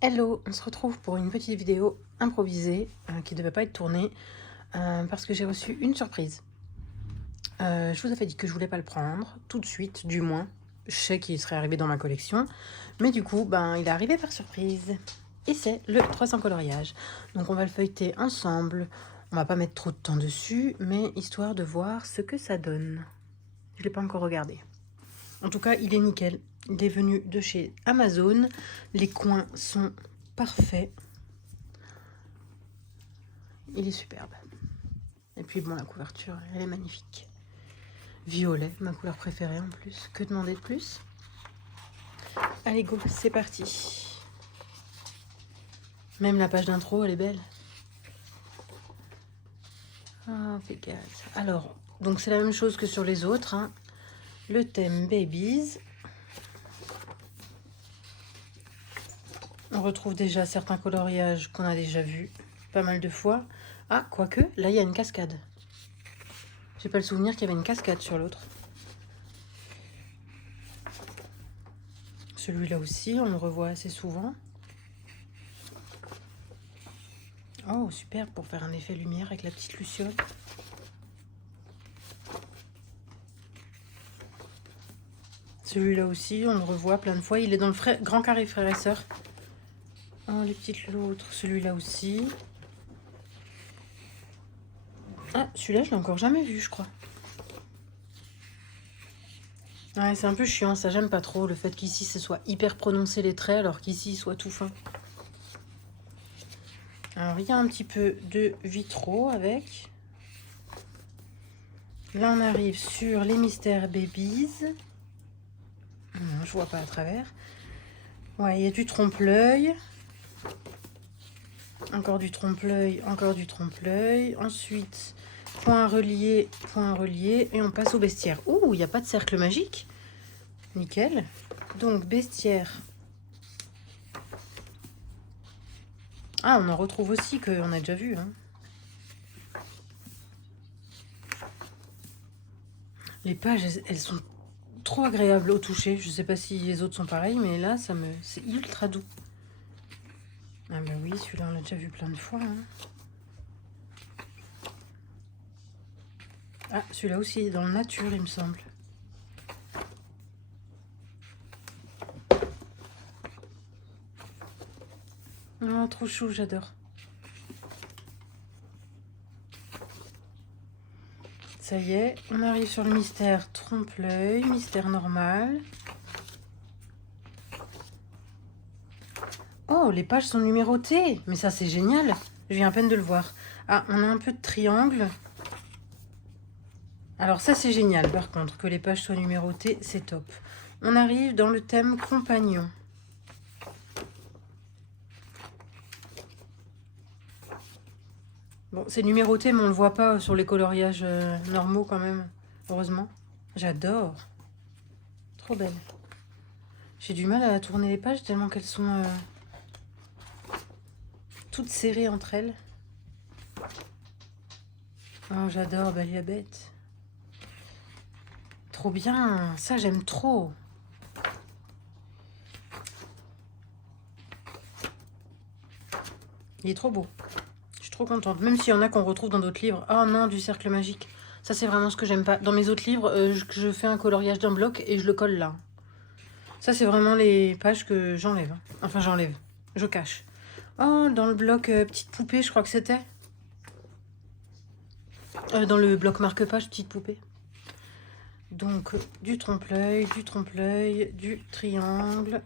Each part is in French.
Hello, on se retrouve pour une petite vidéo improvisée qui ne devait pas être tournée parce que j'ai reçu une surprise. Je vous avais dit que je voulais pas le prendre tout de suite, du moins. Je sais qu'il serait arrivé dans ma collection, mais du coup, il est arrivé par surprise. Et c'est le 300 coloriage. Donc on va le feuilleter ensemble. On va pas mettre trop de temps dessus, mais histoire de voir ce que ça donne. Je l'ai pas encore regardé. En tout cas, il est nickel. Il est venu de chez Amazon. Les coins sont parfaits. Il est superbe. Et puis bon, la couverture, elle est magnifique. Violet, ma couleur préférée en plus. Que demander de plus? Allez go, c'est parti. Même la page d'intro, elle est belle. Ah, Pégase. Alors, donc c'est la même chose que sur les autres. Hein. Le thème Babies. On retrouve déjà certains coloriages qu'on a déjà vus pas mal de fois. Ah, quoique, là il y a une cascade. J'ai pas le souvenir qu'il y avait une cascade sur l'autre. Celui-là aussi, on le revoit assez souvent. Oh, super, pour faire un effet lumière avec la petite luciole. Celui-là aussi, on le revoit plein de fois. Il est dans le grand carré frère et sœur. Oh, les petites loutres. Celui-là aussi. Ah, celui-là, je l'ai encore jamais vu, je crois. Ouais, c'est un peu chiant, ça j'aime pas trop, le fait qu'ici ce soit hyper prononcé les traits, alors qu'ici il soit tout fin. Alors, il y a un petit peu de vitraux avec. Là, on arrive sur les mystères babies. Non, je vois pas à travers. Ouais, il y a du trompe-l'œil. Encore du trompe-l'œil, encore du trompe-l'œil. Ensuite, point relié, et on passe au bestiaire. Ouh, il n'y a pas de cercle magique. Nickel. Donc, bestiaire. Ah, on en retrouve aussi qu'on a déjà vu. Hein. Les pages, elles sont trop agréables au toucher. Je sais pas si les autres sont pareils, mais là, c'est ultra doux. Ah bah oui, celui-là, on l'a déjà vu plein de fois. Hein. Ah, celui-là aussi est dans le nature, il me semble. Oh, trop chou, j'adore. Ça y est, on arrive sur le mystère trompe-l'œil, mystère normal. Oh, les pages sont numérotées. Mais ça, c'est génial. Je viens à peine de le voir. Ah, on a un peu de triangle. Alors ça, c'est génial. Par contre, que les pages soient numérotées, c'est top. On arrive dans le thème compagnon. Bon, c'est numéroté, mais on ne le voit pas sur les coloriages normaux quand même. Heureusement. J'adore. Trop belle. J'ai du mal à tourner les pages tellement qu'elles sont toutes serrées entre elles. Oh, j'adore Baliabette. Trop bien. Ça, j'aime trop. Il est trop beau. Je suis trop contente. Même s'il y en a qu'on retrouve dans d'autres livres. Oh non, du cercle magique. Ça, c'est vraiment ce que j'aime pas. Dans mes autres livres, je fais un coloriage d'un bloc et je le colle là. Ça, c'est vraiment les pages que j'enlève. Enfin, j'enlève. Je cache. Oh, dans le bloc petite poupée, je crois que c'était. Dans le bloc marque-page, petite poupée. Donc, du trompe-l'œil, du triangle.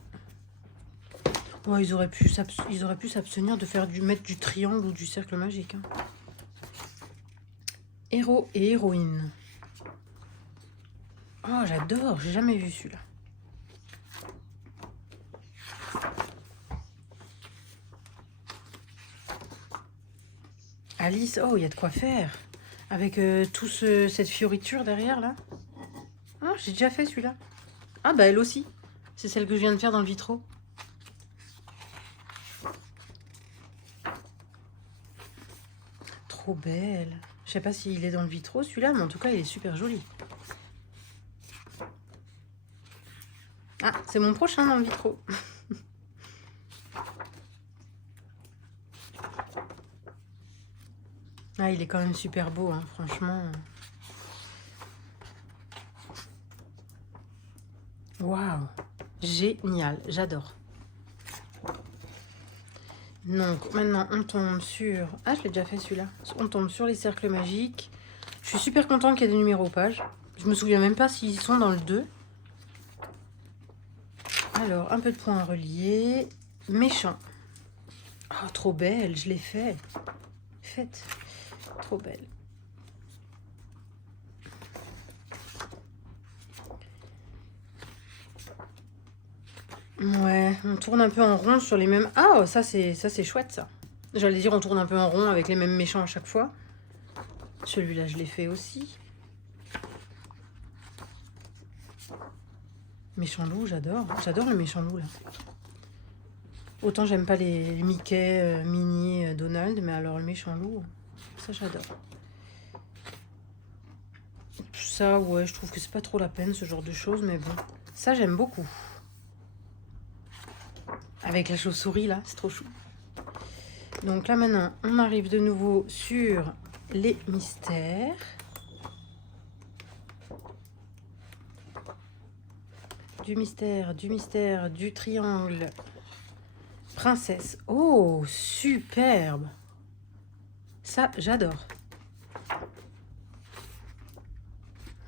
Oh, ils auraient pu s'abstenir de mettre du triangle ou du cercle magique. Hein. Héros et héroïne. Oh, j'adore, j'ai jamais vu celui-là. Alice, oh, il y a de quoi faire. Avec cette fioriture derrière, là. Oh, j'ai déjà fait celui-là. Ah, bah elle aussi. C'est celle que je viens de faire dans le vitraux. Trop belle. Je sais pas s'il est dans le vitraux, celui-là, mais en tout cas, il est super joli. Ah, c'est mon prochain dans le vitraux. Ah, il est quand même super beau, hein, franchement. Waouh, génial, j'adore. Donc maintenant on tombe sur... Ah, je l'ai déjà fait celui-là. On tombe sur les cercles magiques. Je suis super contente qu'il y ait des numéros pages. Je me souviens même pas s'ils sont dans le 2. Alors, un peu de points à relier. Méchant. Oh, trop belle, je l'ai fait. Faite. Trop belle. Ouais, on tourne un peu en rond sur les mêmes... Ah, ça c'est chouette, ça. J'allais dire on tourne un peu en rond avec les mêmes méchants à chaque fois. Celui-là, je l'ai fait aussi. Méchant loup, j'adore. J'adore le méchant loup, là. Autant j'aime pas les Mickey, Minnie, Donald, mais alors le méchant loup, ça j'adore. Ça, ouais, je trouve que c'est pas trop la peine, ce genre de choses, mais bon. Ça, j'aime beaucoup. Avec la chauve-souris, là, c'est trop chou. Donc là, maintenant, on arrive de nouveau sur les mystères. Du mystère, du triangle. Princesse. Oh, superbe. Ça, j'adore.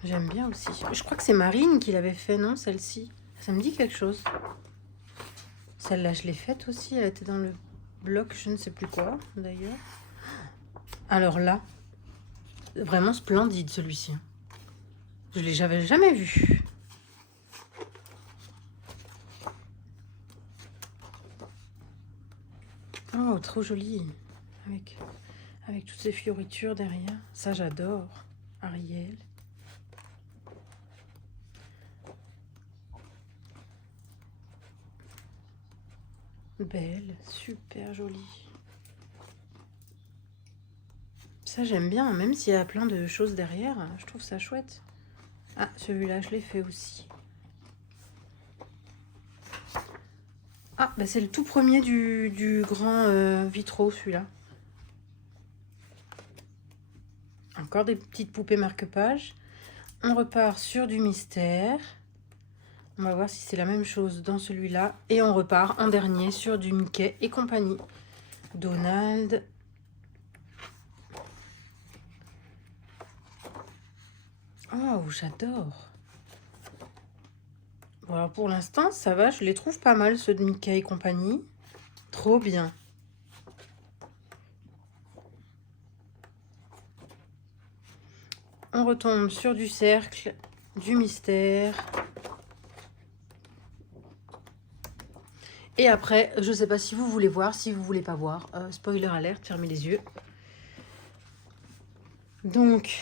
J'aime bien aussi. Je crois que c'est Marine qui l'avait fait, non, celle-ci? Ça me dit quelque chose. Celle-là, je l'ai faite aussi. Elle était dans le bloc, je ne sais plus quoi, d'ailleurs. Alors là, vraiment splendide, celui-ci. Je ne l'avais jamais vu. Oh, trop joli. Avec toutes ces fioritures derrière. Ça, j'adore. Ariel. Belle, super jolie. Ça, j'aime bien, même s'il y a plein de choses derrière. Je trouve ça chouette. Ah, celui-là, je l'ai fait aussi. Ah, bah c'est le tout premier du grand vitraux, celui-là. Encore des petites poupées marque-pages. On repart sur du mystère. On va voir si c'est la même chose dans celui-là. Et on repart en dernier sur du Mickey et compagnie. Donald. Oh, j'adore. Bon, alors pour l'instant, ça va. Je les trouve pas mal, ceux de Mickey et compagnie. Trop bien. On retombe sur du cercle, du mystère. Et après, je ne sais pas si vous voulez voir, si vous voulez pas voir. Spoiler alerte, fermez les yeux. Donc,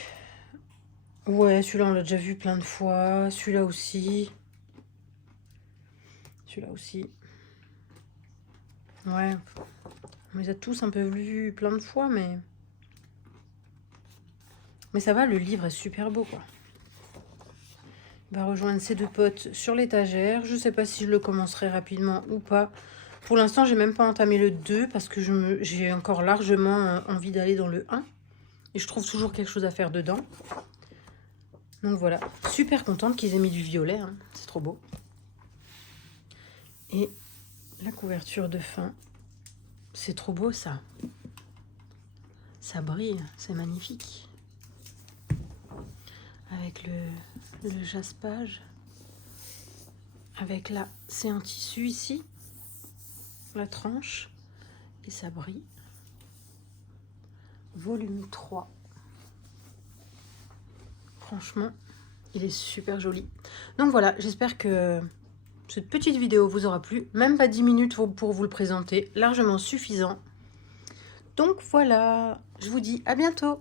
ouais, celui-là, on l'a déjà vu plein de fois. Celui-là aussi. Celui-là aussi. Ouais. On les a tous un peu vus plein de fois, mais... Mais ça va, le livre est super beau, quoi. Il va rejoindre ses deux potes sur l'étagère. Je ne sais pas si je le commencerai rapidement ou pas. Pour l'instant, j'ai même pas entamé le 2 parce que j'ai encore largement envie d'aller dans le 1. Et je trouve toujours quelque chose à faire dedans. Donc voilà, super contente qu'ils aient mis du violet. Hein. C'est trop beau. Et la couverture de fin. C'est trop beau, ça. Ça brille, c'est magnifique. Avec le jaspage. Avec là, c'est un tissu ici. La tranche. Et ça brille. Volume 3. Franchement, il est super joli. Donc voilà, j'espère que cette petite vidéo vous aura plu. Même pas 10 minutes pour vous le présenter. Largement suffisant. Donc voilà, je vous dis à bientôt.